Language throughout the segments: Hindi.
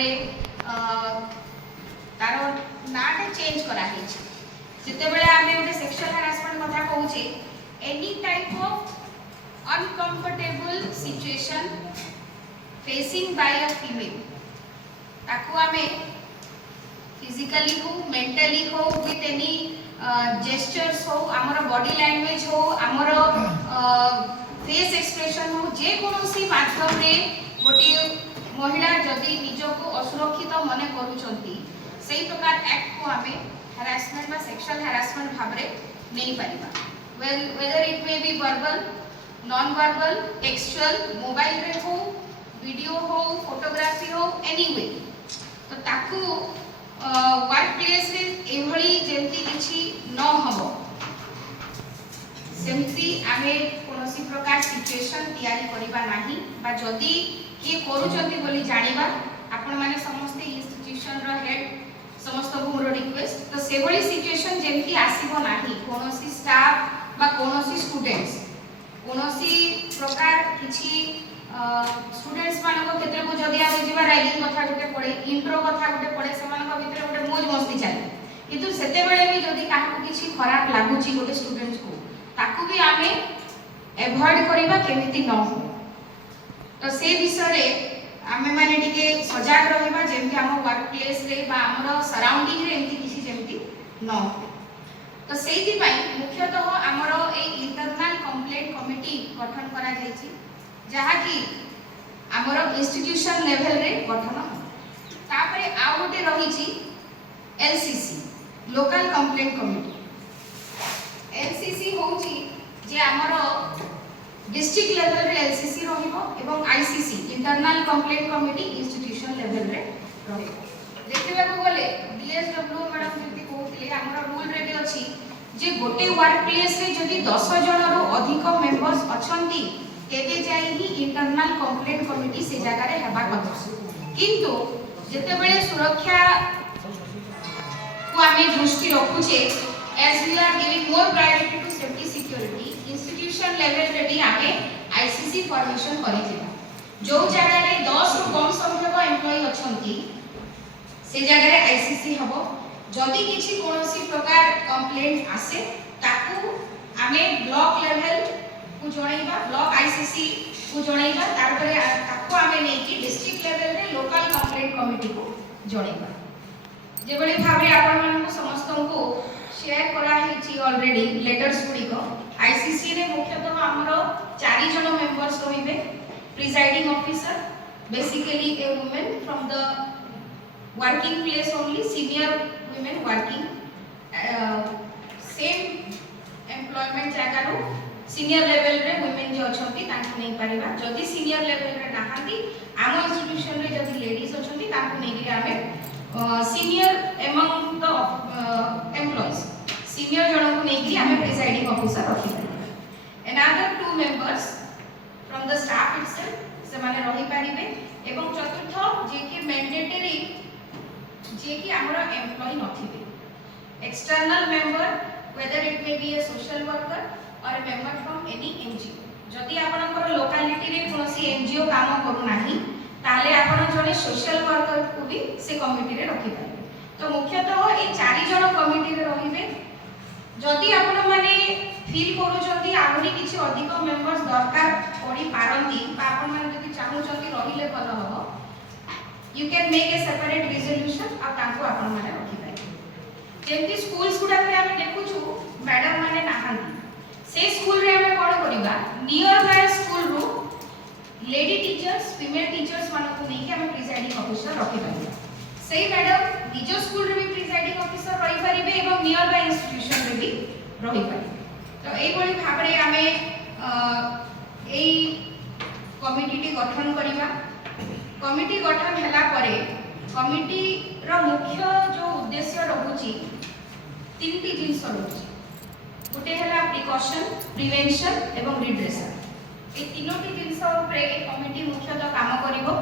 रे तार नाटे चेंज करा है जिते बेले आमे ओटे सेक्सुअल हैरासमेंट कथा कहूचे any type of uncomfortable situation facing by a female ताकू आमे फिजिकली हो मेंटली हो विथ एनी जेस्चर्स हो आमर बॉडी लैंग्वेज हो आमर फेस एक्सप्रेशन हो जे कोनोसी माध्यम रे गोटे महिला जदि निजको असुरक्षित मने करूचंती सही प्रकार एक्ट को आमे हैरासमेंट बा सेक्सुअल हैरासमेंट भाबरे नहीं परिबा whether it may be verbal non verbal textual mobile रे हो वीडियो हो फोटोग्राफी हो एनीवे तो ताकू वर्क प्लेस रे एभली जेंती किछि न हबो सेमती आमे कोनोसी प्रकार सिचुएशन तयारी करिबा नाही बा जदी के करूचंती बोली जानिबा आपण माने समस्त इंस्टीट्यूशन रो हेड समस्त मोर रिक्वेस्ट तो से भली सिचुएशन जेमती आसीबो नाही कोनोसी स्टाफ बा कोनोसी स्टूडेंट्स कोनोसी प्रकार किछि स्टूडेंट्स मानको क्षेत्र को जदी आमे जिबा रैगिंग कथा गुटे पड़े इंट्रो कथा गुटे पड़े समानको भितर गुटे मौज मस्ती चले किंतु सेते बेले भी जदी काहाको किछि खराब लागुची गुटे स्टूडेंट्स को ताकू भी आमे एवॉइड करिबा केमिति न हो तो से विषय रे आमे माने टिके सजाग रहिबा जेमति हम वर्क प्लेस रे बा हमर सराउंडिंग रे एमति किछि जेमति न हो तो सेति पई मुख्यतः हमर ए इंटरनल कंप्लेंट कमिटी गठन करा जायछि जहा कि हमर इंस्टीट्यूशन लेवल रे गठन तापरे आ गोटे रहिछि LCC local complaint committee LCC होछि जे हमर डिस्ट्रिक्ट लेवल रे एलसीसी रहिबो एवं ICC internal complaint committee institution level रे रहिबो देखिबा को गले डीएसडब्ल्यू मैडम जति कहउतिले हमर रूल रे भी अछि जे गोटे वर्क प्लेस रे जदि 10 जन रो अधिक मेंबर्स अछंती तेबे जाई ही इंटरनल कंप्लेंट कमिटी से जगह रे हेबा कथा किंतु जते बेले सुरक्षा को आमे दृष्टि रखुचे as we are giving more priority to safety security institution level रे भी आमे आईसीसी फॉर्मेशन करिथिबा जो जगह रे 10 रु कम संख्यक एम्प्लॉय अछंती से जगह रे आईसीसी हबो जदि किछि कोनोसी प्रकार कंप्लेंट आसे ताकू आमे ब्लॉक लेवल को जणैबा ब्लॉक आईसीसी को जणैबा तार परे ताकू आमे नै कि डिस्ट्रिक्ट लेवल रे लोकल कंप्लेंट कमिटी को जणैबा जेबळे भाबरे आपण मानको समस्त को शेयर करा हिची ऑलरेडी लेटर्स गुडी को आईसीसी रे मुख्यतः हमरो 4 जन मेंबर्स रहिबे presiding officer basically A women from the working place only senior women working same employment जगह रो सीनियर लेवल रे वुमेन जो अछंती तांको नै परिबा जदी सीनियर लेवल रे नाहांती आम इंस्टीट्यूशन रे जदी लेडीज अछंती तांको नै कि आमे senior among the employees senior जन को नहीं कि हमें प्रिसाइडिंग ऑफिसर रखी another 2 members from the staff itself से माने रही परिबे एवं चतुर्थ जे कि मैंडेटरी जे कि हमरा एम्प्लॉय नथिबे external member whether it may be a social worker और a member from any NGO जदि आपनकर लोकालिटी रे कोनोसी एनजीओ काम करू नाही ताले आपण जने सोशल वर्कर को भी से कमिटी रे रखि पारे तो मुख्यतः ए 4 जन कमिटी रे रहिबे जदि आपण माने फील करू जदि आहुरी किछि अधिक मेंबर्स दरकार पड़ी पारंती बा आपण माने जदि चाहू जदि रहिले भलो हो you can make a separate resolution आ तांको आपण माने रखि पारे जेंति स्कूल्स गुडा रे हम देखुछु मैडम माने नाहांती से स्कूल रे हम कोन करिबा नियर बाय स्कूल रो लेडी टीचर्स फीमेल टीचर्स माने को नहीं कि हम प्रिसाइडिंग ऑफिसर रखि पारे सही मैडम निज स्कूल रे भी प्रिसाइडिंग ऑफिसर रही परिबे एवं नियर बाय इंस्टीट्यूशन रे भी रही परिबे तो एई बळी भाबरे आमे एई कमिटी टी गठन करिबा कमिटी गठन हैला परे कमिटी रो मुख्य जो उद्देश्य रहुची तीनटी जिंस रहुची गोटे हैला प्रिकॉशन प्रिवेंशन एवं रिड्रेसल ए तीनोटी जिंस ऊपर ए कमिटी मुख्यतः काम करिवो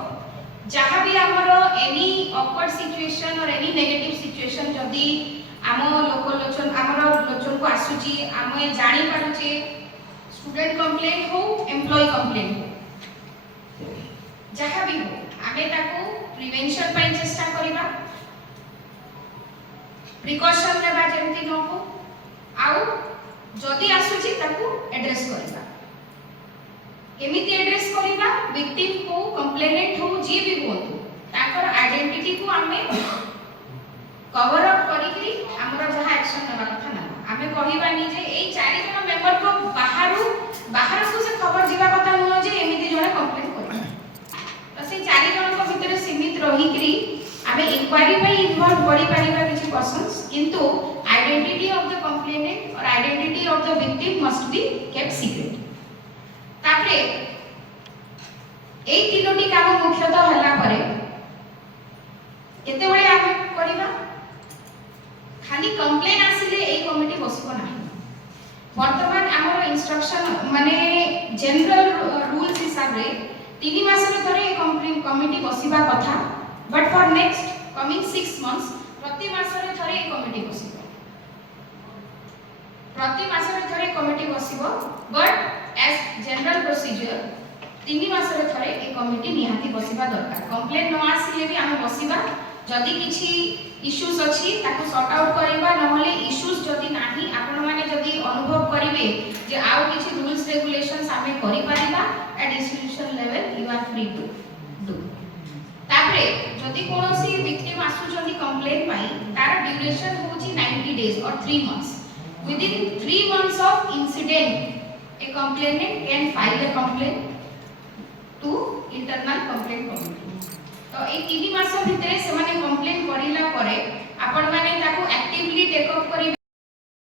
जहाँ भी हमरो एनी ऑकवर्ड सिचुएशन और एनी नेगेटिव सिचुएशन जदी आम लोचन हमरो लोचन को आसुची आमे जानि पारुचे स्टूडेंट कंप्लेंट हो एम्प्लॉय कंप्लेंट हो जहाँ भी हो आमे ताको प्रिवेंशन ପାଇଁ ଚେଷ୍ଟା କରିବା प्रिकॉशन लेबा जेमति न हो आउ जदि आसुची ताकू एड्रेस करबा केमिति एड्रेस करबा विक्टिम को कंप्लेनेंट हो जी भी होतु ताकर आइडेंटिटी को हमें कवर अप करिकरी हमर जहा एक्शन लेबा कथा ना हमें कहिबानी जे एई चारि जण मेंबर को बाहर को से खबर जीवा कथा न जे एमिति जणे कंप्लेंट करबा तो से चारि जण को भीतर सीमित रहिकरी हमें इंक्वायरी पे इन्वॉल्व करि परिबा किछि पर्सन्स किंतु आइडेंटिटी ऑफ द कंप्लेनेंट और identity of the victim must be kept secret तापरे एई तीनोटी काम मुख्यतः हल्ला परे केते बळे आमे करिबा खाली कंप्लेन आसिले एई कमिटी बसबो नाही वर्तमान हमर इंस्ट्रक्शन माने जनरल रूल्स हिसाब रे 3 मास रे थरे कंप्लेन कमिटी बसिबा कथा but for next coming 6 months प्रति मास रे थरे कमिटी बसिबो प्रति मास रे थरे कमिटी बसिबो बट एज जनरल प्रोसीजर 3 मास रे थरे ए कमिटी निहाती बसिबा दरकार कंप्लेन न आसिले भी हम बसिबा जदि किछि इश्यूज अछि ताको सॉर्ट आउट करबा नहले इश्यूज जदि नाही आपण माने जदि अनुभव करिवे जे आउ किछि रूल्स रेगुलेशंस हमें करि परिबा at institution level you are free to do तापरे जदि कोनोसी विक्टिम आसु जदि कंप्लेन पाई तार ड्यूरेशन होची 90 डेज और 3 months within 3 months of incident a complainant can file a complaint to internal complaint committee तो ए 3 मास भितरे से माने कंप्लेन करिला परे आपण माने ताको एक्टिवली टेक अप करि